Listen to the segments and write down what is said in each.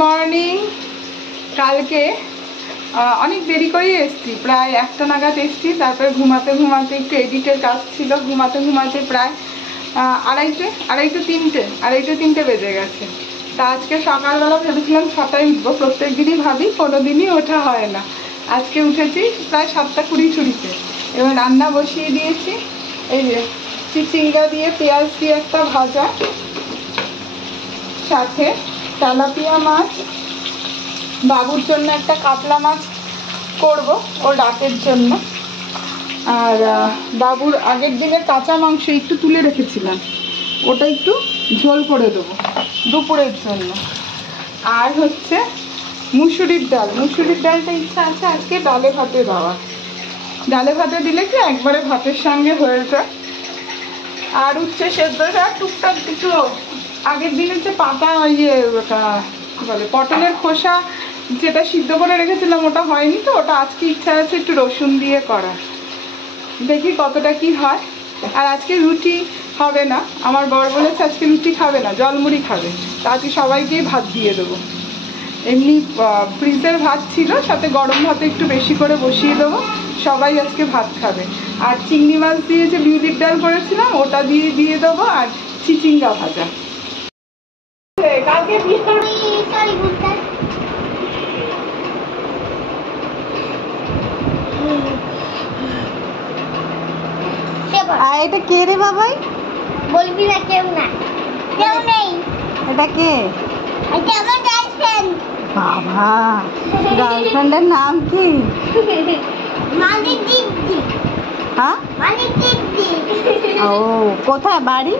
Morning. কালকে অনেক দেরি করেই এসছি, প্রায় 1টা নাগাদ এসছি। তারপরে ঘুমাতে ঘুমাতে একটু এডিটের কাজ ছিল, ঘুমাতে ঘুমাতে প্রায় আড়াইটে তিনটে বেজে গেছে। তা আজকে সকালবেলা ভেবেছিলাম 6টায় উঠবো, প্রত্যেক দিনই ভাবি, কোনো দিনই ওঠা হয় না। আজকে উঠেছি প্রায় 7:20 এবার রান্না বসিয়ে দিয়েছি। এই যে চিচিঙ্গা দিয়ে পেঁয়াজ দিয়ে একটা ভাজা, সাথে তেলাপিয়া মাছ, বাবুর জন্য একটা কাতলা মাছ করব ওর রাতের জন্য। আর বাবুর আগের দিনের কাঁচা মাংস একটু তুলে রেখেছিলাম, ওটা একটু ঝোল করে দেবো দুপুরের জন্য। আর হচ্ছে মুসুরির ডালটা ইচ্ছা আছে আজকে ডালে ভাতে দেওয়া। ডালে ভাতে দিলে কি একবারে ভাতের সঙ্গে হয়ে যায়। আর উচ্ছে সেদ্ধটা টুকটাক কিছু আগের দিনের যে পাতা কী বলে পটলের খোসা যেটা সিদ্ধ করে রেখেছিলাম ওটা হয়নি, তো ওটা আজকে ইচ্ছা আছে একটু রসুন দিয়ে করা, দেখি কতটা কি হয়। আর আজকে রুটি হবে না, আমার বর বলেছে আজকে রুটি খাবে না, জলমুড়ি খাবে। তা আজকে সবাইকেই ভাত দিয়ে দেবো। এমনি ফ্রিজের ভাত ছিল, সাথে গরম ভাতে একটু বেশি করে বসিয়ে দেবো, সবাই আজকে ভাত খাবে। আর চিংড়ি মাছ দিয়ে যে বিউলির ডাল করেছিলাম ওটা দিয়ে দেবো, আর চিচিঙ্গা ভাজা। কালকে এটা কে রে বাবাই? বলবি না, কেউ নেই। এটা কে? এটা আমার গার্লফ্রেন্ড। বাবা, গার্লফ্রেন্ডের নাম কি? মালিক দিদি। হ্যাঁ, মালিক দিদি। ও কোথায় বাড়ি?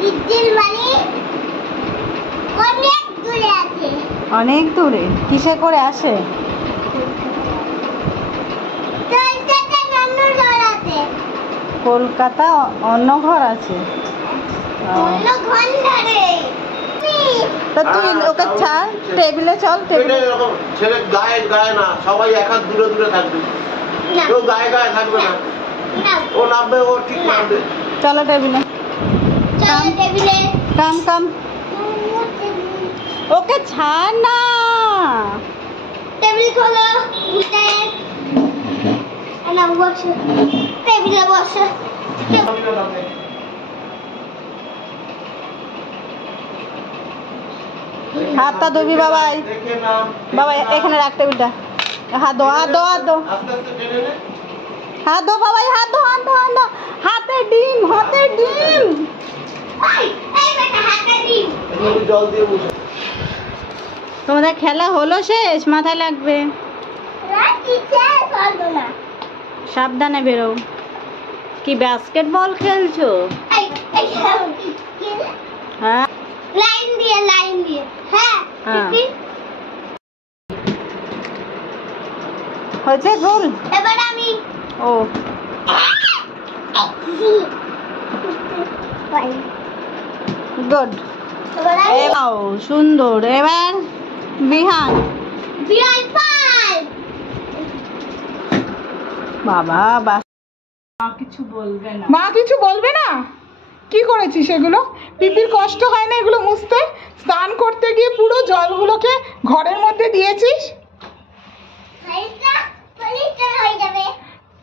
দিদির বাড়ি অনেক দূরে আছে। অনেক দূরে? কিসে করে আসে? কলকাতা অন্য ঘর আছে। তা তুই ওকে ছাড়, টেবিলে চল। টেবিলে ছেলে গায়ে গায়ে না, সবাই এক হাত দূরে দূরে থাকবে, কেউ গায়ে গায়ে থাকবে না। ও নামবে, ও ঠিক নামবে। চলো টেবিলে, কাম ওকে ছাড় না। টেবিল খোলো, উঠে না বসো, টেবিলে বসো। হাতটা ধুবি বাবাই, বাবাই এখানে রাখ টেবিলটা। হাত ধো বাবাই, হাত ধো। হাতে ডিম। তোমাদের খেলা হলো শেষ, মাথায় লাগবে, সাবধানে বেরো। কি বাস্কেটবল খেলছো? হ্যাঁ, লাইন দিয়ে। হ্যাঁ, হয়েছে গোল। এবার আমি ও গুড, সুন্দর। এবার বিহান। বাবা মা কিছু বলবে না। কি করেছিস এগুলো? পিপির কষ্ট হয় না এগুলো মুছতে? স্নান করতে গিয়ে পুরো জলগুলোকে ঘরের মধ্যে দিয়েছিস।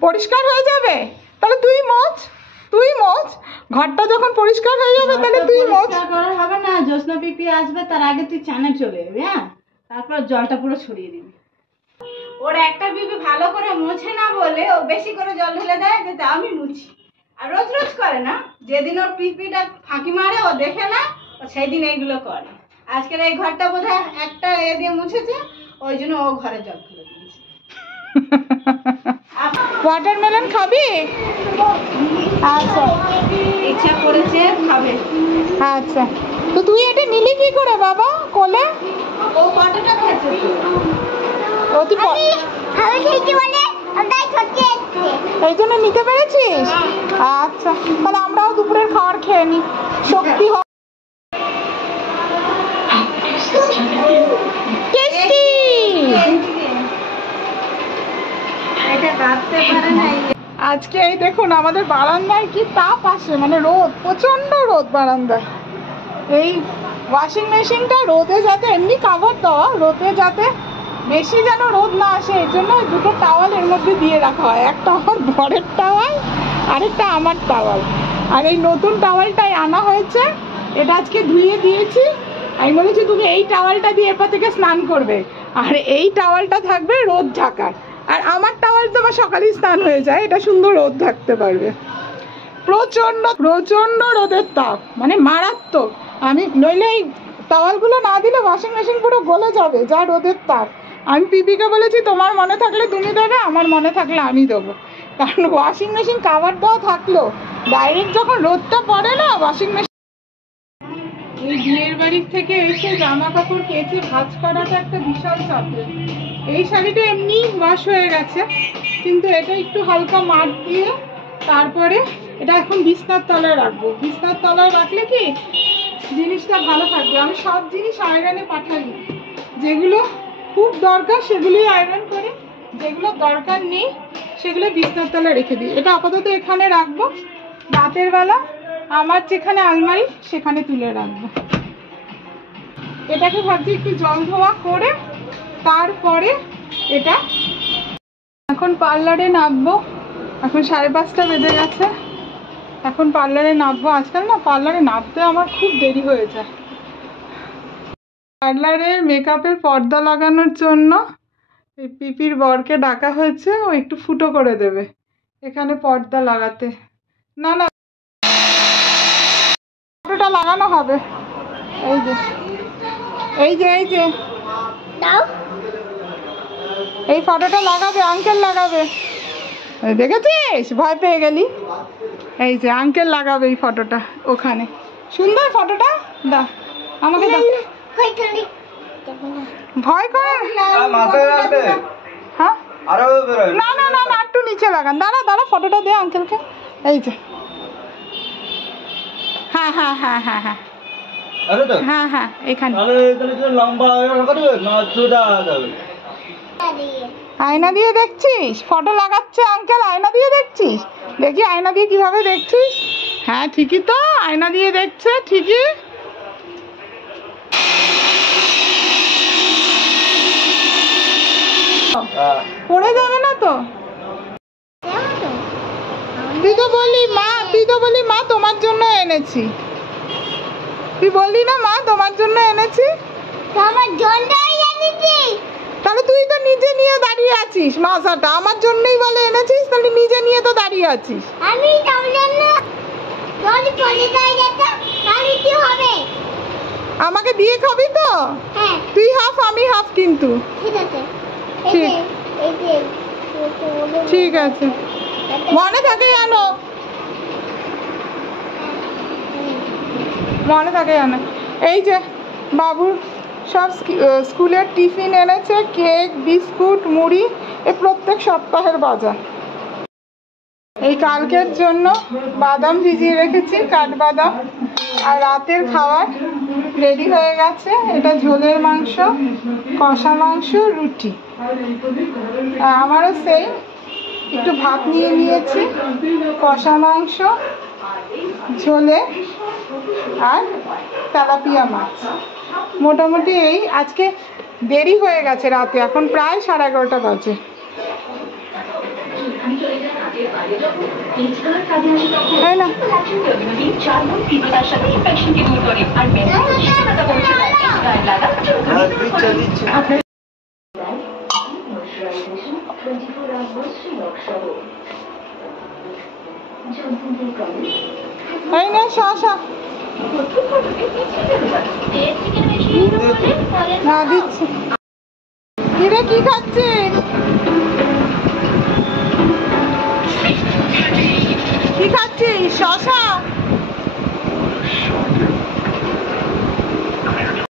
পরিষ্কার হয়ে যাবে তাহলে তুই মোছ। ঘরটা যখন পরিষ্কার হয়ে যাবে তাহলে তুই মোছ। করা হবে না, জ্যোৎস্না পিপি আসবে তার আগে তুই চানে চলে যাবি। হ্যাঁ, তারপর জলটা পুরো ছড়িয়ে দিবি। ওর একটা পিপি ভালো করে মোছে না বলে ও বেশি করে জল ঢেলে দেয়, যাতে আমি মুছি। আর রোজ করে না, যেদিন ওর পিপিটা ফাঁকি মারে ও দেখে না, ও সেই দিন এইগুলো করে। আজকের এই ঘরটা বোধহয় একটা দিয়ে মুছেছে, ওই জন্য ও ঘরে জল ফেলে দিয়েছে। ওয়াটারমেলন খাবি? আচ্ছা, ইচ্ছা করেছে খাবে। আচ্ছা, তো তুই এটা নিলি কি করে বাবা কোলে? ও কতটা খেয়েছে? এই জন্য নিতে পেরেছিস? আচ্ছা, তাহলে আমরাও দুপুরের খাবার খেয়ে নি, শক্তি হয়। আজকে এই দেখুন আমাদের বারান্দায় কি তাপ আসে, মানে রোদ, প্রচন্ড রোদ বারান্দায়। এই ওয়াশিং মেশিনটা রোদে যাতে এমনি কাভার দেওয়া, রোদে যাতে বেশি যেন রোদ না আসে এই জন্য দুটো টাওয়াল এর মধ্যে দিয়ে রাখা হয়। একটা আমার বরের টাওয়াল, আরেকটা আমার টাওয়াল। আর এই নতুন টাওয়ালটাই আনা হয়েছে, এটা আজকে ধুয়ে দিয়েছি। আমি বলেছি তুমি এই টাওয়ালটা দিয়ে এরপর থেকে স্নান করবে, আর এই টাওয়ালটা থাকবে রোদ ঢাকার। আর আমার টাওয়াল তো আমার সকালেই স্নান হয়ে যায়, এটা সুন্দর রোদ থাকতে পারবে। প্রচণ্ড প্রচণ্ড রোদের তাপ, মানে মারাত্মক। আমি নইলে এই টাওয়ালগুলো না দিলে ওয়াশিং মেশিন পুরো গলে যাবে, যা রোদের তাপ। আমি পিপিকে বলেছি তোমার মনে থাকলে তুমি দেবে, আমার মনে থাকলে আমি দেবো। কারণ ওয়াশিং মেশিন কাভার দেওয়া থাকলেও ডাইরেক্ট যখন রোদটা পড়ে না ওয়াশিং মেশিন। এই বিয়ের বাড়ির থেকে এসে জামা কাপড় কেচে ভাঁজ করাটা একটা বিশাল চাপের। এই শাড়িটা এমনি ওয়াশ হয়ে গেছে, কিন্তু এটা একটু হালকা মার দিয়ে তারপরে এটা এখন বিছনার তলায় রাখবো। বিছনার তলায় রাখলে কি জিনিসটা ভালো থাকবে। আমি সব জিনিস আয়রনে পাঠাই, যেগুলো খুব দরকার সেগুলোই আয়রন করি, যেগুলো দরকার নেই সেগুলো বিছনার তলায় রেখে দিই। এটা আপাতত এখানে রাখবো, রাতের বেলা আমার যেখানে আলমারি সেখানে তুলে রাখবো। এটাকে ভাবছি একটু জল ধোয়া করে তারপরে এটা এখন পার্লারে নামবো। এখন 5:30 বেজে গেছে, এখন পার্লারে নামবো। আজকাল না পার্লারে নামতে আমার খুব দেরি হয়ে যায়। পার্লারে মেকআপের পর্দা লাগানোর জন্য এই পিপির বরকে ডাকা হয়েছে, ও একটু ফুটো করে দেবে এখানে পর্দা লাগাতে। না না ফটোটা লাগানো হবে, এই যে এই যে এই যে দাও এই ফটোটা লাগাবে, আঙ্কেল লাগাবে। দেখেছিস ভয় পেয়ে গেলি? এই যে আঙ্কেল লাগাবে এই ফটোটা ওখানে। সুন্দর ফটোটা, দা আমাকে দাও। ভয় করে? হ্যাঁ না না না না একটু নিচে লাগান। দাঁড়া দাঁড়া ফটোটা দে আঙ্কেলকে। এই যে হ্যাঁ হ্যাঁ হ্যাঁ হ্যাঁ হ্যাঁ হ্যাঁ হ্যাঁ এখানে। আয়না দিয়ে দেখছিস ফটো লাগাচ্ছে আঙ্কেল? আয়না দিয়ে দেখছিস? দেখি আয়না দিয়ে কিভাবে দেখছিস। হ্যাঁ ঠিকই তো, আয়না দিয়ে দেখছে ঠিকই। পড়ে যাবে না তো? তুই তো বললি মা তোমার জন্য এনেছি। তুই বললি না মা তোমার জন্য এনেছি? আমার জন্যই এনেছি। তাহলে তুই তো নিজে নিয়ে দাঁড়িয়ে আছিস মাছাটা, আমার জন্যই বলে এনেছিস, তাহলে নিজে নিয়ে তো দাঁড়িয়ে আছিস। আমি তাহলে না যদি পড়ে যায় যেটা তাহলে কি হবে? আমাকে দিয়ে খাবি তো? হ্যাঁ তুই হাফ আমি হাফ কিন্তু। ঠিক আছে। ঠিক। এই যে ঠিক আছে, মনে থাকে জানো, মনে থাকে জানো। এই যে বাবুর সব স্কুলের টিফিন এনেছে, কেক বিস্কুট মুড়ি, এ প্রত্যেক সপ্তাহের বাজার। এই কালকের জন্য বাদাম ভিজিয়ে রেখেছি, কাঠবাদাম। আর রাতের খাবার রেডি হয়ে গেছে। এটা ঝোলের মাংস, কষা মাংস, রুটি। আর আমারও সেই একটু ভাত নিয়ে নিয়েছি, কষা মাংস ঝোলে আর তেলাপিয়া মাছ। মোটামুটি এই আজকে দেরি হয়ে গেছে রাতে, এখন প্রায় 11:30 বাজে। তাই না? এই নে শসা না দিচ্ছি। কিরে কি খাচ্ছিস? কি খাচ্ছিস? শসা?